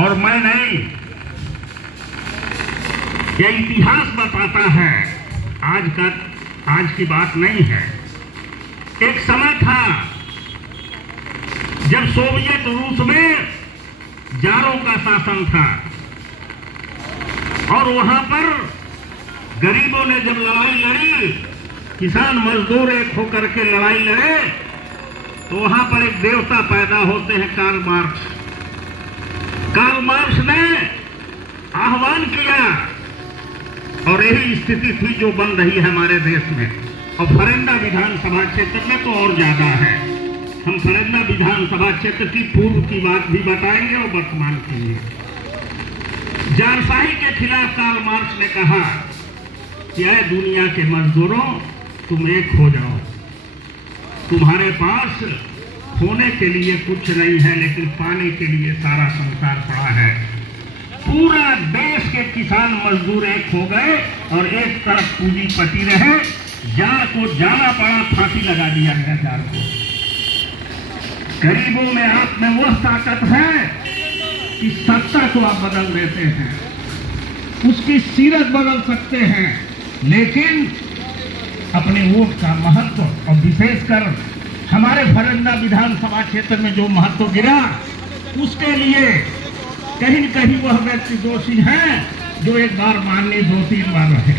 और मैं नहीं, ये इतिहास बताता है, आज की बात नहीं है। एक समय था जब सोवियत रूस में जारों का शासन था और वहां पर गरीबों ने जब लड़ाई लड़ी, किसान मजदूर एक होकर के लड़ाई लड़े, तो वहां पर एक देवता पैदा होते हैं, कार्ल मार्क्स। कार्ल मार्क्स ने आह्वान किया और यही स्थिति थी जो बन रही है हमारे देश में। और फरेंदा विधानसभा क्षेत्र में तो और ज्यादा है। हम फरेंदा विधानसभा क्षेत्र की पूर्व की बात भी बताएंगे और वर्तमान की भी। जारशाही के खिलाफ कार्ल मार्क्स ने कहा कि ऐ दुनिया के मजदूरों, तुम एक हो जाओ। तुम्हारे पास होने के लिए कुछ नहीं है, लेकिन पाने के लिए सारा संसार पड़ा है। पूरा देश के किसान मजदूर एक हो गए और एक तरफ पूंजीपति रहे। जार को जाना पड़ा, फांसी लगा दिया गया जार को। गरीबों में आप में वह ताकत है कि सत्ता को आप बदल देते हैं, उसकी सीरत बदल सकते हैं, लेकिन अपने वोट का महत्व, और विशेषकर हमारे फरेंदा विधानसभा क्षेत्र में जो महत्व गिरा, उसके लिए कहीं न कहीं वह व्यक्ति दोषी है जो एक बार माननी 2-3 बार रहे।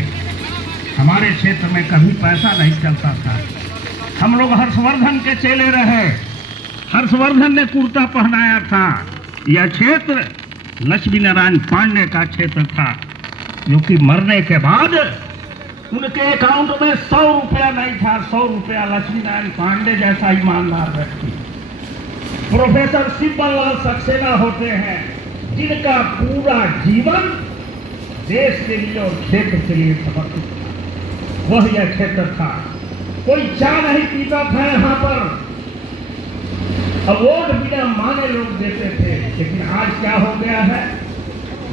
हमारे क्षेत्र में कभी पैसा नहीं चलता था। हम लोग हर्षवर्धन के चेले रहे। हर्षवर्धन ने कुर्ता पहनाया था। यह क्षेत्र लक्ष्मी नारायण पांडे का क्षेत्र था, जो कि मरने के बाद उनके अकाउंट में 100 रुपया नहीं था। 100 रुपया लक्ष्मी नारायण पांडे जैसा ईमानदार व्यक्ति, प्रोफेसर शिवलाल सक्सेना होते हैं, जिनका पूरा जीवन देश के लिए और क्षेत्र के लिए समर्पित था। वह यह क्षेत्र था। कोई चाय नहीं पीता था यहाँ पर, वोट बिना माने लोग देते थे। लेकिन आज क्या हो गया है,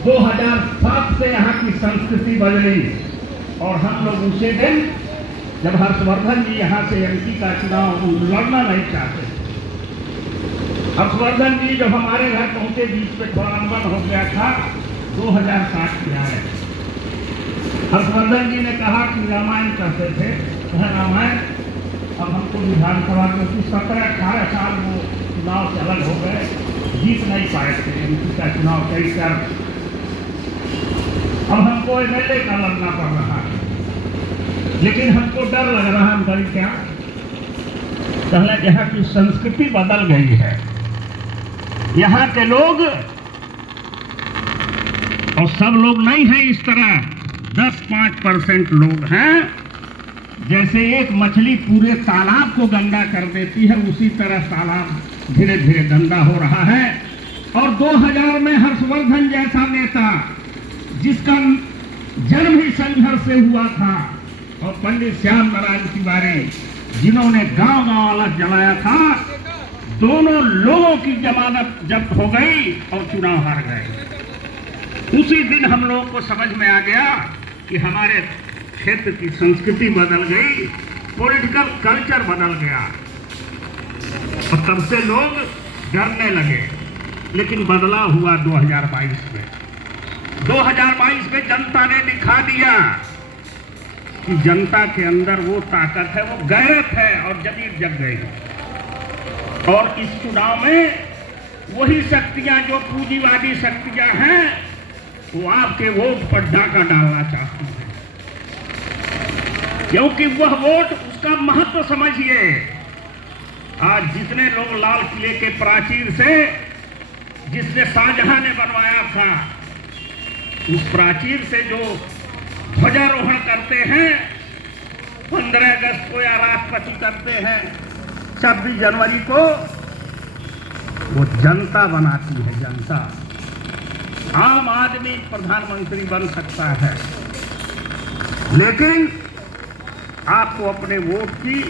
2007 से यहाँ की संस्कृति बदली और हम लोग उसे दिन जब हर्षवर्धन जी यहाँ से एमपी का चुनाव लड़ना नहीं चाहते। हर्षवर्धन जी जब हमारे घर पहुंचे, बीच में थोड़ा अनबन हो गया था, 2007 में आए। हर्षवर्धन जी ने कहा कि रामायण कहते थे, रामायण। अब हमको विधानसभा में 17-18 साल वो चुनाव से अलग हो गए, जीत नहीं पाए थे एमपी का चुनाव कई कर। अब हमको एमएलए का लड़ना पड़ रहा है, लेकिन हमको डर लग रहा है। हम करें क्या? पहले यहाँ की संस्कृति बदल गई है। यहाँ के लोग, और सब लोग नहीं हैं इस तरह, 10-5% लोग हैं। जैसे एक मछली पूरे तालाब को गंदा कर देती है, उसी तरह तालाब धीरे धीरे गंदा हो रहा है। और 2000 में हर्षवर्धन जैसा नेता, जिसका जन्म ही संघर्ष से हुआ था, और पंडित श्याम नारायण तिवारी, जिन्होंने गांव-गांव अलग जलाया था, दोनों लोगों की जमानत जब्त हो गई और चुनाव हार गए। उसी दिन हम लोगों को समझ में आ गया कि हमारे क्षेत्र की संस्कृति बदल गई, पॉलिटिकल कल्चर बदल गया, और तब से लोग डरने लगे। लेकिन बदलाव हुआ 2022 में। 2022 में जनता ने दिखा दिया कि जनता के अंदर वो ताकत है, वो गैरत है, और जमीर जग गई। और इस चुनाव में वही शक्तियां जो पूंजीवादी शक्तियां हैं, वो आपके वोट पर डाका डालना चाहती हैं, क्योंकि वह वोट, उसका महत्व समझिए। आज जितने लोग लाल किले के प्राचीर से, जिसने शाहजहां ने बनवाया था, उस प्राचीर से जो ध्वजारोहण करते हैं 15 अगस्त को या राष्ट्रपति करते हैं 26 जनवरी को, वो जनता बनाती है। जनता, आम आदमी प्रधानमंत्री बन सकता है, लेकिन आपको अपने वोट की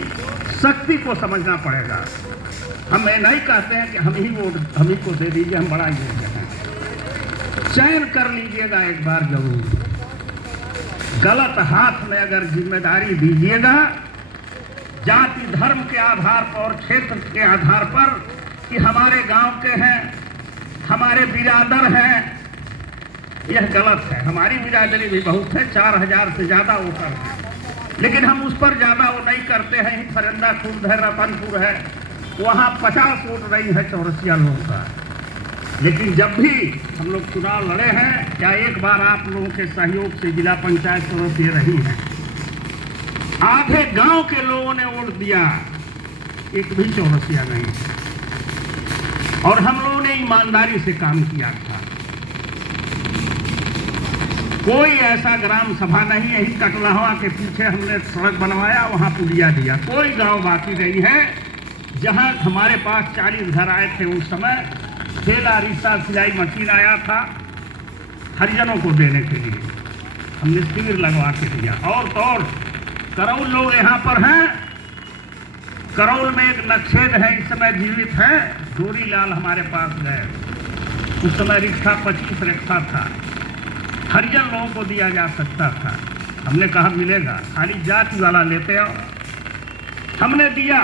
शक्ति को समझना पड़ेगा। हम ये नहीं कहते हैं कि हम ही वोट हम ही को दे दीजिए, हम बड़ा ही दे दें। चयन कर लीजिएगा एक बार जरूर। गलत हाथ में अगर जिम्मेदारी दीजिएगा, जाति धर्म के आधार पर और क्षेत्र के आधार पर कि हमारे गांव के हैं, हमारे बिरादर हैं, यह गलत है। हमारी बिरादरी भी बहुत है, 4000 से ज्यादा वोटर है, लेकिन हम उस पर ज्यादा वो नहीं करते हैं। फरिंदा खुर्द है, रतनपुर है, वहाँ 50 वोट नहीं है चौरसिया लोगों का। लेकिन जब भी हम लोग चुनाव लड़े हैं, क्या एक बार आप लोगों के सहयोग से जिला पंचायत चौरसिया रही है, आधे गांव के लोगों ने वोट दिया, एक भी चौरसिया नहीं। और हम लोगों ने ईमानदारी से काम किया था। कोई ऐसा ग्राम सभा नहीं, यही कटलहवा के पीछे हमने सड़क बनवाया, वहां पुलिया दिया। कोई गांव बाकी नहीं है जहां हमारे पास 40 घर आए थे। उस समय ठेला रिश्ता सिलाई मशीन आया था हरिजनों को देने के लिए, हमने शिविर लगवा के दिया। और तो और करौल लोग यहाँ पर हैं, करौल में एक नक्शेद है, इस समय जीवित है, डोरी लाल हमारे पास गए। उस समय रिक्शा 25 रिक्शा था, हरिजन लोगों को दिया जा सकता था। हमने कहा मिलेगा, खाली जाति वाला लेते हो। हमने दिया।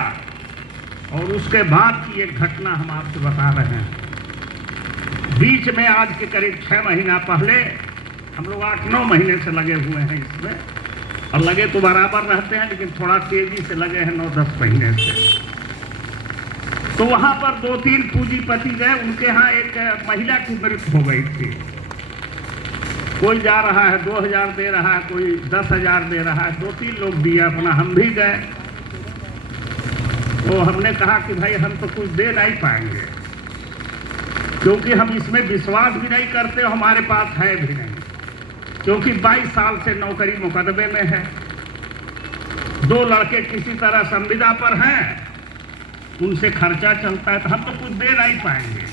और उसके बाद की एक घटना हम आपसे बता रहे हैं। बीच में आज के करीब 6 महीना पहले, हम लोग 8-9 महीने से लगे हुए हैं इसमें, और लगे तो बराबर रहते हैं, लेकिन थोड़ा तेजी से लगे हैं 9-10 महीने से। तो वहां पर 2-3 पूंजीपति गए, उनके यहाँ एक महिला की मृत्यु हो गई थी। कोई जा रहा है 2000 दे रहा है, कोई 10,000 दे रहा है, 2-3 लोग दिए अपना। हम भी गए, तो हमने कहा कि भाई हम तो कुछ दे नहीं पाएंगे, क्योंकि हम इसमें विश्वास भी नहीं करते, हमारे पास है भी नहीं, क्योंकि 22 साल से नौकरी मुकदमे में है। 2 लड़के किसी तरह संविदा पर हैं, उनसे खर्चा चलता है, तो हम तो कुछ दे नहीं पाएंगे।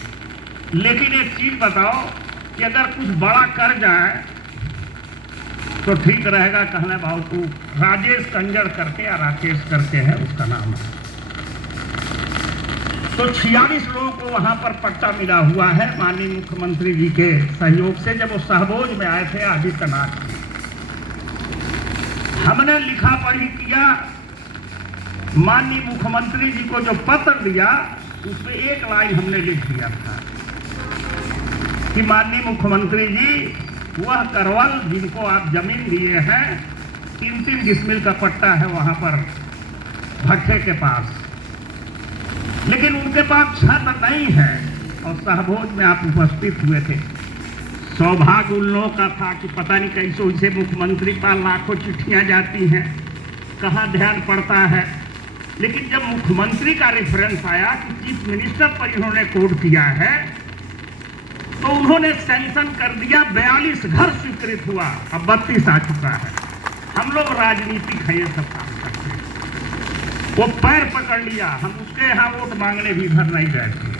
लेकिन एक चीज बताओ कि अगर कुछ बड़ा कर जाए तो ठीक रहेगा। कहना भाव तू राजेश कंजर करके या राकेश करके है उसका नाम है। तो 46 लोगों को वहां पर पट्टा मिला हुआ है माननीय मुख्यमंत्री जी के सहयोग से। जब वो सहभोज में आए थे आदित्यनाथ जी, हमने लिखा पढ़ी किया, माननीय मुख्यमंत्री जी को जो पत्र दिया उसमें एक लाइन हमने लिख दिया था कि माननीय मुख्यमंत्री जी, वह करवल जिनको आप जमीन दिए हैं, 3-3 डिसमिल का पट्टा है वहां पर भट्टे के पास, लेकिन उनके पास छत नहीं है। और सहभोज में आप उपस्थित हुए थे। सौभाग्य उन लोगों का था कि पता नहीं कैसे उसे मुख्यमंत्री पर लाखों चिट्ठियां जाती हैं, कहाँ ध्यान पड़ता है। लेकिन जब मुख्यमंत्री का रेफरेंस आया कि चीफ मिनिस्टर पर इन्होंने कोड किया है, तो उन्होंने सैंक्शन कर दिया। 42 घर स्वीकृत हुआ, अब 32 आ चुका है। हम लोग राजनीतिक है, ये सब काम करते हैं। वो पैर पकड़ लिया, हम उसके यहाँ वोट मांगने भी इधर नहीं गए थे,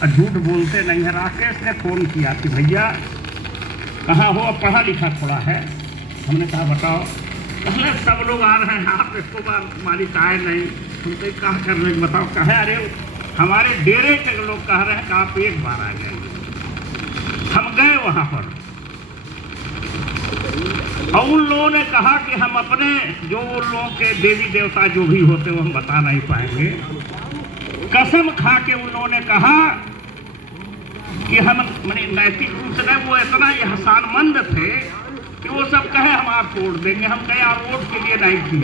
और झूठ बोलते नहीं है। राकेश ने फोन किया कि भैया कहाँ हो, अब पढ़ा लिखा थोड़ा है। हमने कहा बताओ। पहले सब लोग आ रहे हैं, आप इसको बार मालिक आए नहीं, तुमसे कहा कर रहे बताओ। कहे अरे हमारे डेरे के लोग कह रहे हैं कि आप एक बार आ जाए। हम गए वहां पर, और उन लोगों ने कहा कि हम अपने जो उन लोगों के देवी देवता जो भी होते वो हम बता नहीं पाएंगे, कसम खा के उन लोगों ने कहा कि हम मैंने नैतिक रूप से वो इतना एहसानमंद थे कि वो सब कहे हम आप वोट देंगे। हम कहे आप वोट के लिए नहीं किए।